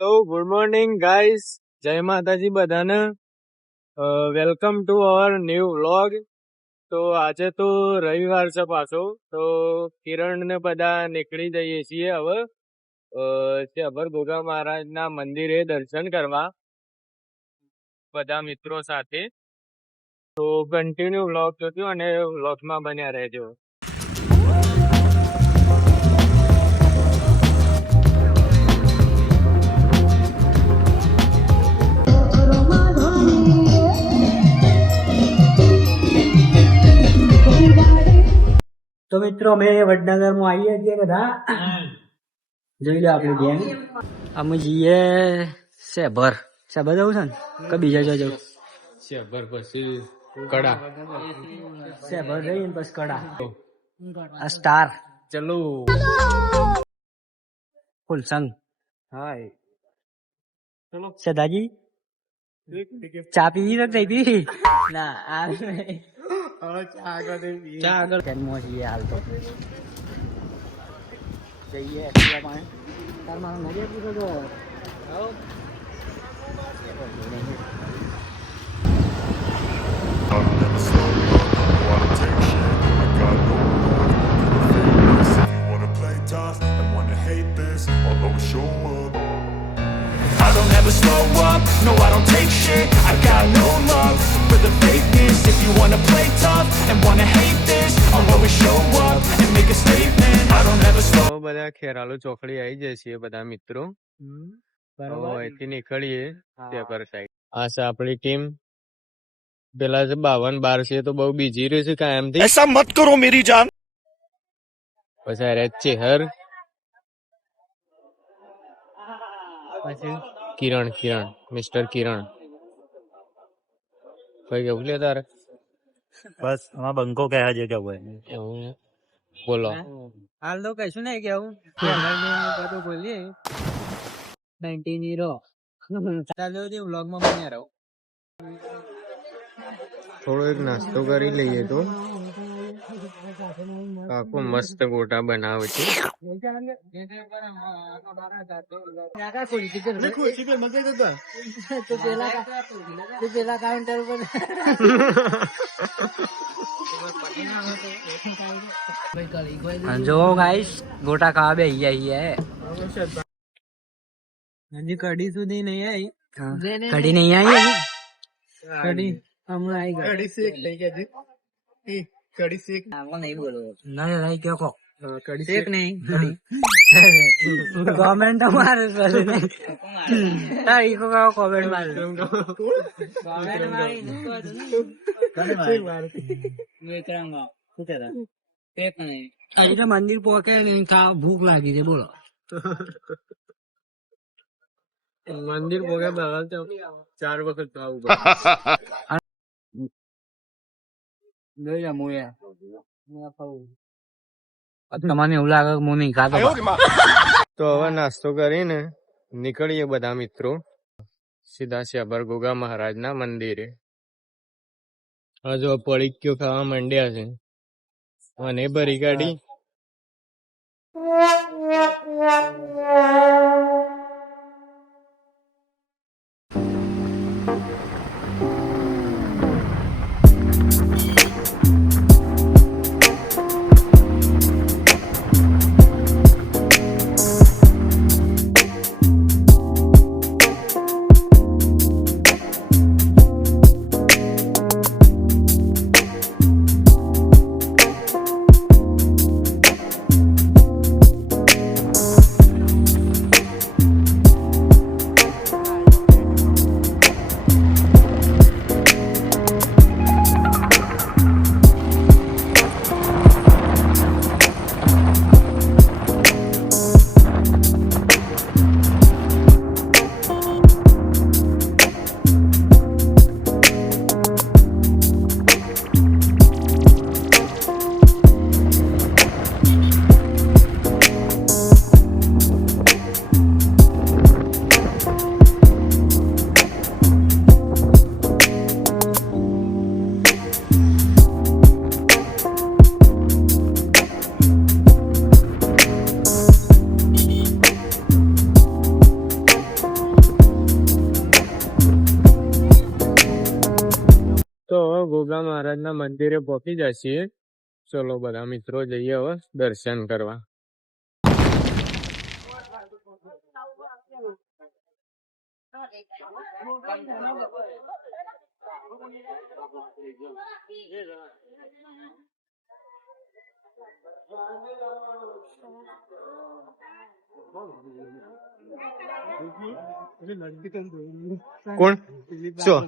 તો good morning guys, જય માતાજી બધાને. Welcome to our new vlog. તો આજે તો રવિવાર છે પાછો, તો કિરણ ને બધા નીકળી જઈએ છીએ હવે અભર ગોગા મહારાજના મંદિરે દર્શન કરવા બધા મિત્રો સાથે. તો કન્ટિન્યુ વ્લોગ જોજો અને વ્લોગમાં બન્યા રહેજો. તો મિત્રો અમે વડનગરમાં આવીએ છીએ બધા. જોઈ લો આપણી ગેંગ. અમે જઈએ શેભર જવું છે ને કે બીજા જવું? શેભર પછી કડા. શેભર જઈને પછી કડા. આ સ્ટાર ચલો ફૂલ સંગ. હાય. ચલો સદાજી ચા પીવી નથી પીવી ના આ ચા આગળ કેનમાં છીએ હાલ તો જઈએ તાર મારો નજર પૂછો તો I don't ever slow up, no I don't take shit. I got no love for the fakeness. If you wanna play tough and wanna hate this, I'll always show up and make a statement. I don't ever slow. બધા ખેરાલુ ચોકડી આવી જાય છે બધા મિત્રો. અહીંથી નીકળીએ paper side. આ છે આપણી ટીમ. પેલા છે 52-12 છે તો બહુ બીજી રહ્યું છે કાયમથી. ऐसा मत करो मेरी जान. પછી અરે ચેહર, પછી કિરણ મિસ્ટર કિરણ. ભાઈ કેવું લે તારે? બસ આમાં બંકો કહે છે કેવું એવું છે? બોલો. હાલ તો કશું નહીં કેવું બધું બોલીએ 19 ચાલો વ્લોગમાં બન્યા રહો. થોડો એક નાસ્તો કરી લઈએ તો આખો મસ્ત ગોટા બનાવે છે. પેલા કાઉન્ટર પર જો ગાઈસ ગોટા ખાવા બે હજી કઢી સુધી નહીં આવી. કઢી નહીં આવી. કઢી હમણાં આવી કઢી શેક થઈ ગયા છે. કઢી શેક નહીં બોલો નહીં કહો કઢી શેક નહીં કોમેન્ટ મારે તારી કોમેન્ટ મારે મંદિર પોકે ભૂખ લાગી છે બોલો. મંદિર પોગે બહાર 4 વખત તો આવું તમને એવું લાગે હું નહીં ખાતો. તો હવે નાસ્તો કરીને નીકળીએ બધા મિત્રો સીધા શેભર ગોગા મહારાજના મંદિરે. હજુ પડીક્યો ખાવા માંડ્યા છે અને ભરી ગાડી. ગોગા મહારાજના મંદિરે પહોંચી જાય છીએ. ચલો બધા મિત્રો જઈએ હવે દર્શન કરવા. કોણ શું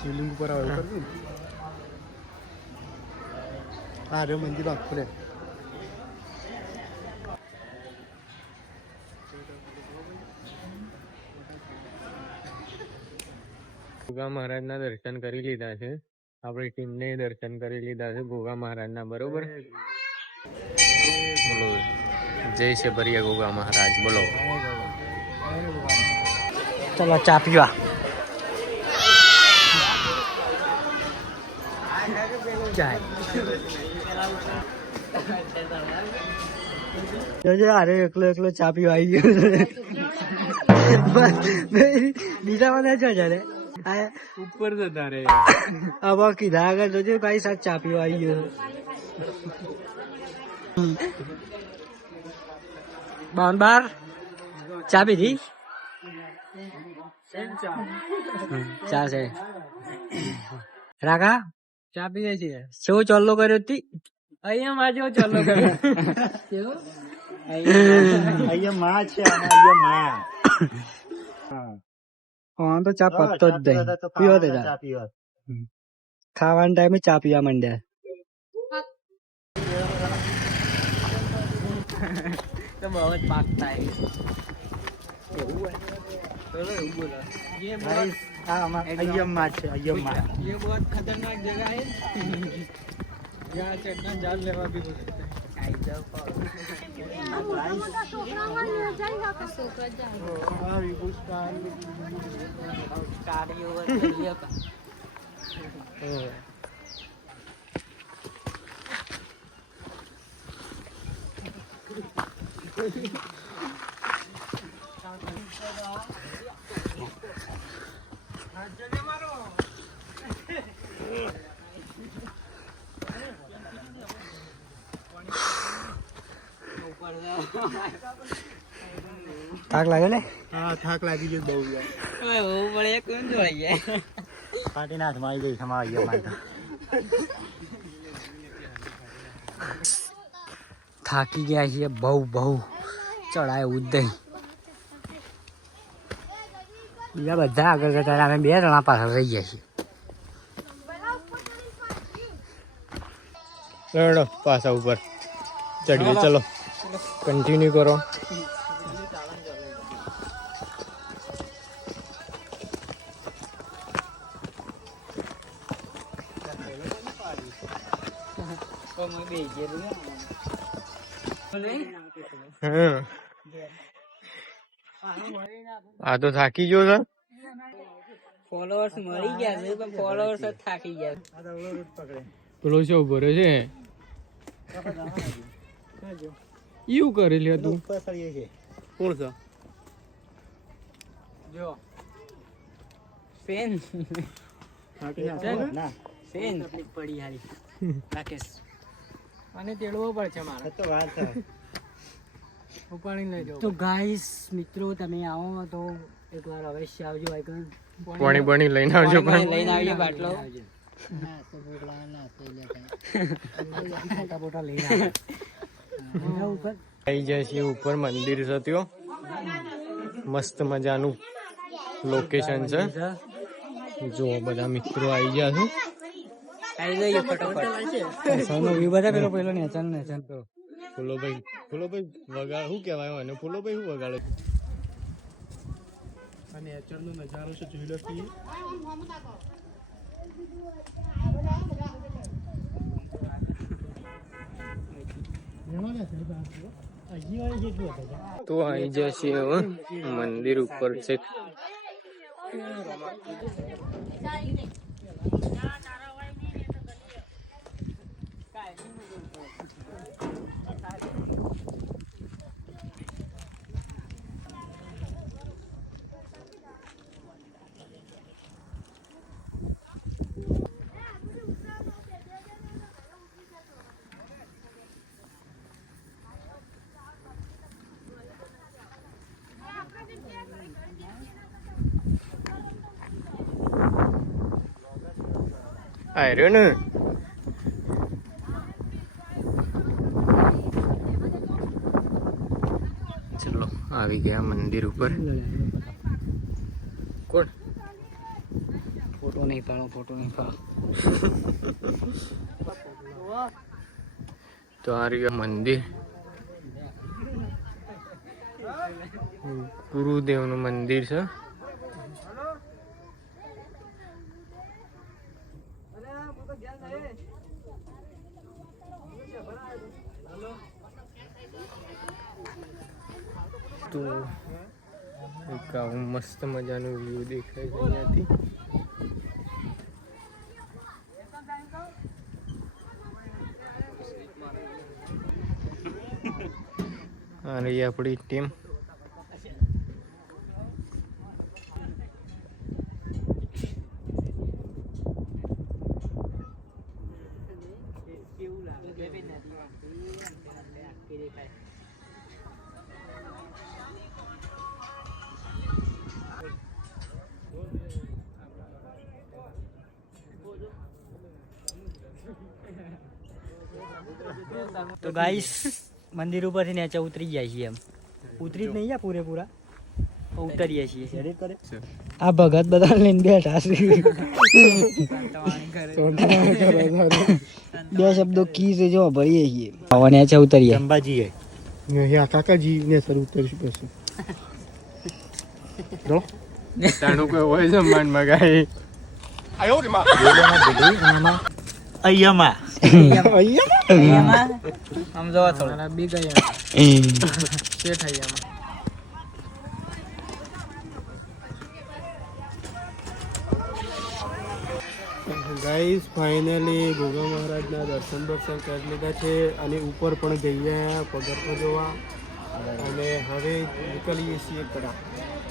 શિવલિંગ ઉપર આવે મંદિર આખું ગોગા મહારાજના દર્શન કરી લીધા છે. આપણી ટીમને દર્શન કરી લીધા છે ગોગા મહારાજના. બરોબર, બોલો જય છે ભરિયા ગોગા મહારાજ. બોલો. ચલો ચા પીવા. અરે એકલો એકલો ચા પીવા આવી ગયો. બીજા બધા છો જયારે ઉપર જતા રે. હવે કીધા આગળ જોજો ભાઈ સાથ ચા પીવા આવી ગયો. બાર ચા પીધી. ચા છે રાખા ચા પીએ છીએ. શું ચોલ્લો કર્યો હતી અહીંયા માં? જો ચોલ્લો કર્યો અહીંયા માં છે, અહીંયા માં. હા તો ચા પત્તો જ નહીં. પીવો તે ચા. ખાવાના ટાઈમે ચા પીવા માંડ્યા. तो बहुत पाकता है ये बहुत खतरनाक जगह है. यहाँ चढ़ना जान लेवा भी થાક લાગે ને? હા, થાક લાગી ગયો બહુ. પાટીના હાથમાં આવી ગઈ સમાઈ ગયો મારે. થાકી ગયા છીએ બહુ બહુ. ચડાય ઉદય બીજા બધા આગળ જતા અમે 2 જણા પાછળ રહી ગયા છીએ. ચલો પાછા ઉપર ચડીએ. ચલો કન્ટિન્યુ કરો. આ તો થાકી ગયો છે. ફોલોઅર્સ મરી ગયા છે પણ ફોલોઅર્સ થાકી ગયા. પેલો શું ઉભો રહ્યો છે? એવું કરી લે તું. કોણ છે? જો પેન તકલીફ પડી હારી રાકેશ અને તેડવો પડશે મારે તો વાત છે. ઉપાડી લઈ જાઓ. તો ગાઈસ મિત્રો તમે આવો તો એકવાર અવશ્ય આવજો આઈકન પાણી પાણી લઈને આવજો પણ લઈને આવજો બાટલો આવી જાય છે ઉપર મંદિર છે ત્યાં મસ્ત મજાનું લોકેશન છે. જો બધા મિત્રો આવી ગયા છે. આવી જઈએ ફટાફટ સૌનો વ્યૂ બતા પેલો પેલો નેચન તો ફૂલોભાઈ વગાડ શું કહેવાય અને ફૂલોભાઈ શું વગાડે? આ નેચરનો નજારો છે, જોઈ લો કે તો આવી જશે હવે મંદિર ઉપર છે. આયરો ને ચલો આવી ગયા મંદિર ઉપર. કોણ ફોટો નહીં પાડો તો આ રહ્યું મંદિર, ગુરુદેવનું મંદિર છે. તો એક આવું મસ્ત મજાનું વ્યૂ દેખાય છે અહીંયાથી. આ રહી આપણી ટીમ. તો ગાઈસ મંદિર ઉપરથી નીચે ઉતરી જાય છીએ. એમ ઉતરી જ નહીં ગયા પૂરેપૂરા, ઉતરીએ છીએ. આ ભગત બધા લઈને બેઠા છે. બે શબ્દો કી છે જો ભરીએ છીએ. હવે નીચે ઉતરીએ. અંબાજી હે અહીંયા કાકાજી ને સર ઉતરશું પછી જો તાણું કોઈ હોય છે માન મગાઈ. અહીંયા આમ જોવા થોડા બી ગયા શેઠ અહીંયા ગાઈસ ફાઇનલી ગોગા મહારાજના દર્શન કરી લીધા છે અને ઉપર પણ જઈએ પગથિયા જોવા અને હવે નીકળીએ છીએ કડા.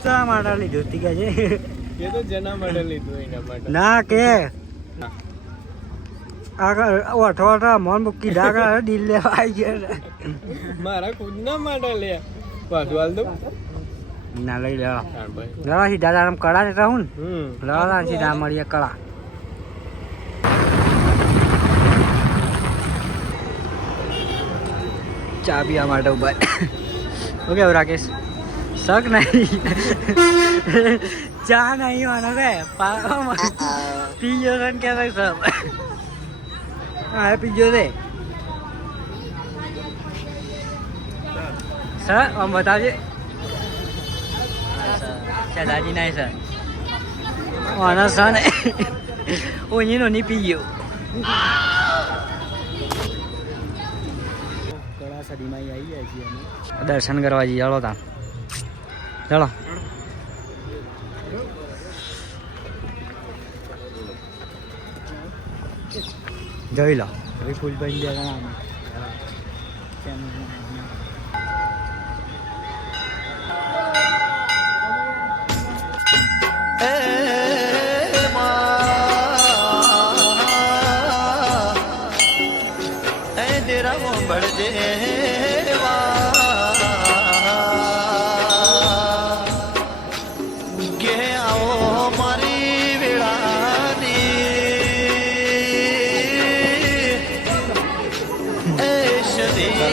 શા માટે લીધું તી કે છે એ તો જેના માટે લીધું એના માટે ના કે આગળ ઓઠો મોન મૂકી ડાગા ડીલ લેવા આવી ગયા. મારા ખુદના માટે લે પાછું હાલ દો. ના લઈ લેવા હા ભાઈ. લેવા સીધા તારા કળા જતા હું હમ ને લેવા સીધા મળીએ કળા. ચા પીવા માટે ઉભા. ઓકે રાકેશ શક નહીં ચા નહીં માનો કે પીજો છે ને કે સબ હા પીજો છે સર આમ બતાવજે. દાદી નહીં સર આના સર ને ઓનીનો નહીં પીજો. દર્શન કરવા જઈએ. ચાલો તા ચાલો. જોઈ લો હવે ફૂલ બની ગયા.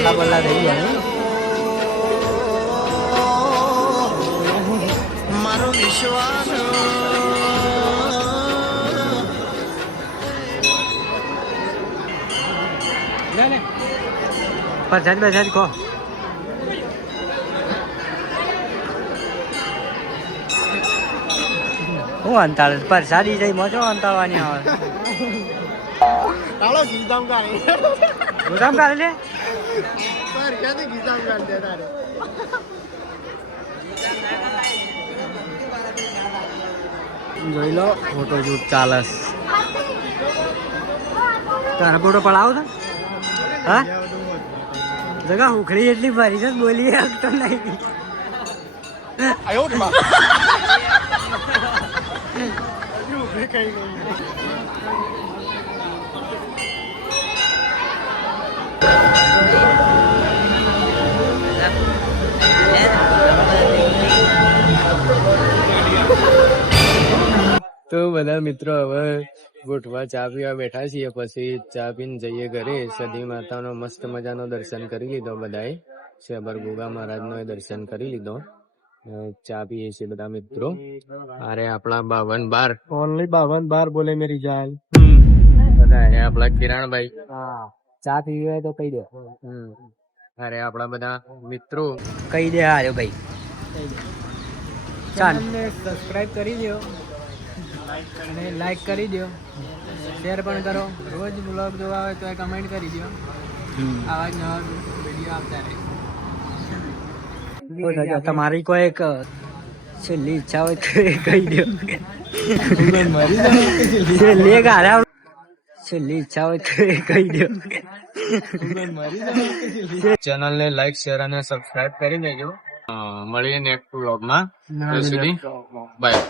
રોટલા બોટલા થઈ ગયા ને? મારો વિશ્વાસ પ્રસાદ બસાદ ખો. હું અંતાળ પ્રસાદી જઈ મોજો અંતાળવાની આવે. ચાલો ગીતામ કાઢી ગોદામ કાઢે લે. પર ક્યાંથી ગીતામ કાઢી દે તારે જોઈ લો ફોટો શૂટ ચાલે. તારા ફોટો પડાવો તો હા જગા ઉખડી એટલી ભરી છે બોલી શકતો નહીં. તો બધા મિત્રો હવે ગોઠવા ચા પીવા બેઠા છીએ, પછી ચા પીને જઈએ ઘરે. સદી માતાનો મસ્ત મજાનો દર્શન કરી લીધો બધાએ. શેબર ગોગા મહારાજનો દર્શન કરી લીધો. ચા પીએ છીએ બધા મિત્રો. અરે આપણા 52 ઓનલી 52 બોલે મેરી જાન. બધા અરે આપણા કિરણભાઈ. હા ચા પીવી હોય તો કહી દો. અરે આપણા બધા મિત્રો કહી દે હાર્યો ભાઈ. ચાલ સબસ્ક્રાઇબ કરી દો અને લાઈક કરી દો, શેર પણ કરો. રોજ બ્લોગ જોવા હોય તો કમેન્ટ કરી દો. આવા જ નવા વિડીયો આવતા રહે. તમારી કોઈ એક છેલ્લી ઈચ્છા હોય તો એ કહી દો. છેલ્લી એક હારા છેલ્લી ઈચ્છા હોય તો એ કહી દો. ચેનલને લાઈક શેર અને સબસ્ક્રાઇબ કરી દેજો. મળીએ નેક્સ્ટ વ્લોગમાં. ત્યાં સુધી બાય.